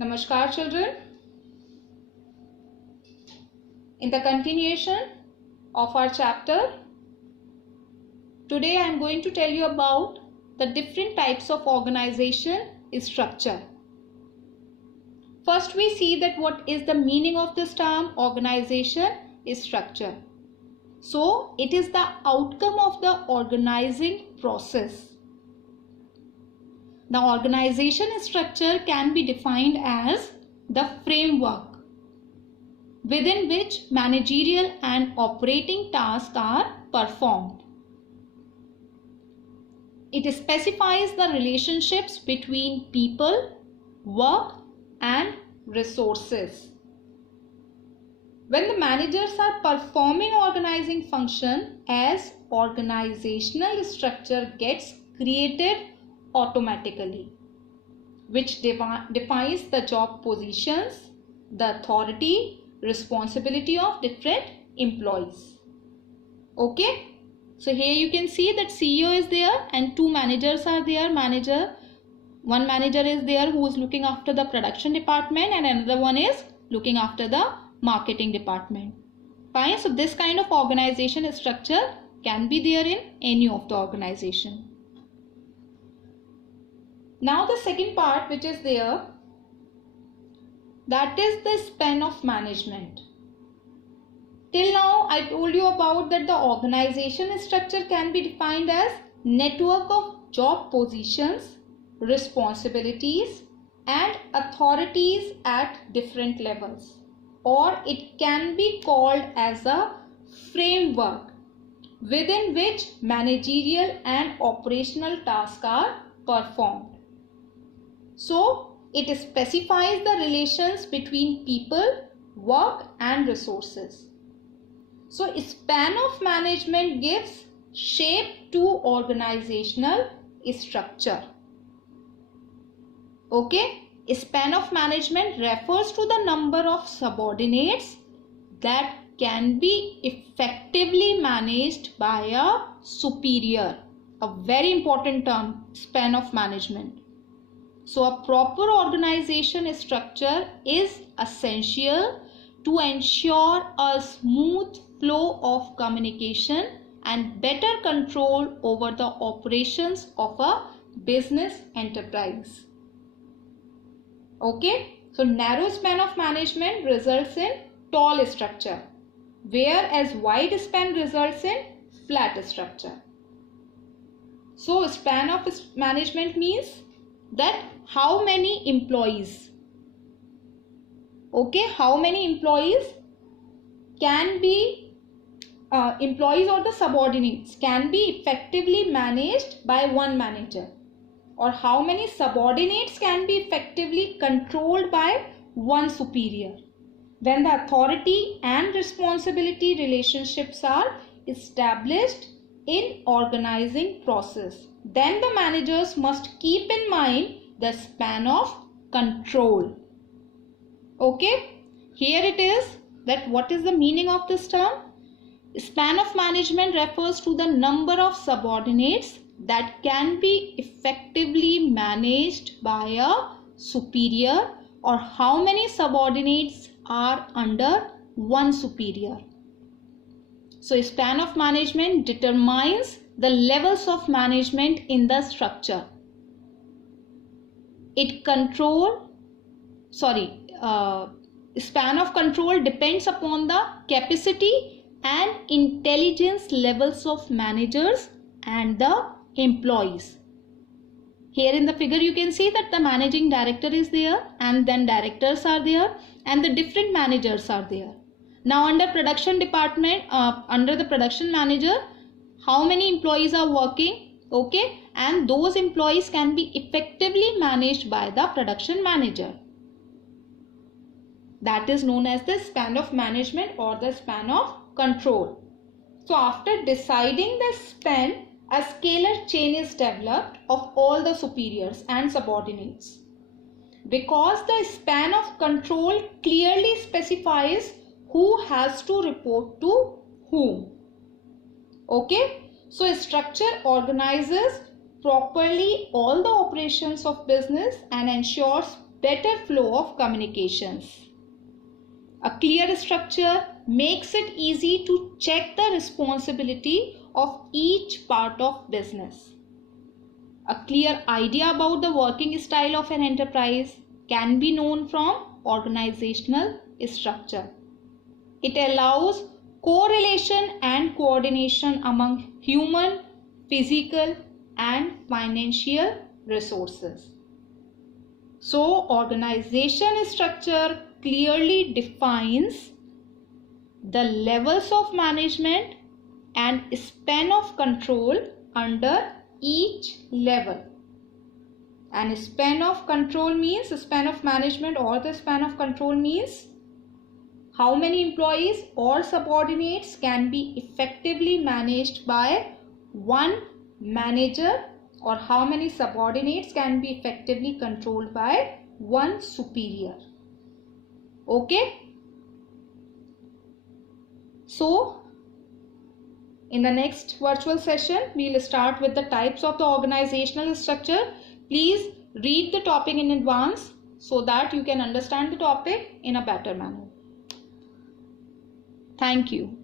Namaskar children. In the continuation of our chapter, today I am going to tell you about the different types of organization structure. First we see that what is the meaning of this term organization structure. So it is the outcome of the organizing process. The organization structure can be defined as the framework within which managerial and operating tasks are performed. It specifies the relationships between people, work, and resources. When the managers are performing organizing function, as organizational structure gets created automatically, which defines the job positions, the authority, responsibility of different employees. Okay, so here you can see that CEO is there and two managers are there. One manager is there who is looking after the production department and another one is looking after the marketing department. Fine, so this kind of organization structure can be there in any of the organization. Now the second part which is there, that is the span of management. Till now I told you about that the organization structure can be defined as network of job positions, responsibilities and authorities at different levels, or it can be called as a framework within which managerial and operational tasks are performed. So it specifies the relations between people, work and resources. So span of management gives shape to organizational structure. Okay, span of management refers to the number of subordinates that can be effectively managed by a superior. A very important term, span of management. So a proper organization structure is essential to ensure a smooth flow of communication and better control over the operations of a business enterprise. Okay, so narrow span of management results in tall structure, whereas wide span results in flat structure. So span of management means that how many employees, okay, how many employees can be employees or the subordinates can be effectively managed by one manager, or how many subordinates can be effectively controlled by one superior. When the authority and responsibility relationships are established in organizing process, then the managers must keep in mind the span of control. Okay, here it is that what is the meaning of this term? Span of management refers to the number of subordinates that can be effectively managed by a superior, or how many subordinates are under one superior. So span of management determines the levels of management in the structure. Span of control depends upon the capacity and intelligence levels of managers and the employees. Here in the figure you can see that the managing director is there and then directors are there and the different managers are there. Now under production department, under the production manager, how many employees are working? Okay, and those employees can be effectively managed by the production manager. That is known as the span of management or the span of control. So after deciding the span, a scalar chain is developed of all the superiors and subordinates. Because the span of control clearly specifies who has to report to whom. Okay, so a structure organizes properly all the operations of business and ensures better flow of communications. A clear structure makes it easy to check the responsibility of each part of business. A clear idea about the working style of an enterprise can be known from organizational structure. It allows correlation and coordination among human, physical, and financial resources. So, organization structure clearly defines the levels of management and span of control under each level. And span of control means, span of management or the span of control means how many employees or subordinates can be effectively managed by one manager, or how many subordinates can be effectively controlled by one superior. Okay? So, in the next virtual session, we will start with the types of the organizational structure. Please read the topic in advance so that you can understand the topic in a better manner. Thank you.